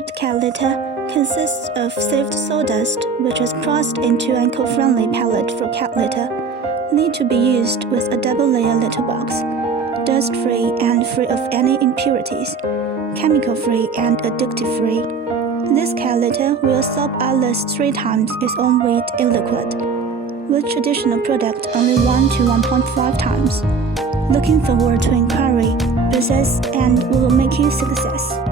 wood cat litter consists of sieved sawdust, which is processed into an eco-friendly pellet for cat litter. Need to be used with a double-layer litter box, dust-free and free of any impurities, chemical-free and additive-free. This cat litter will absorb at least 3 times its own weight in liquid, with traditional product only 1 to 1.5 times. Looking forward to inquiry, visit, and we will make you success.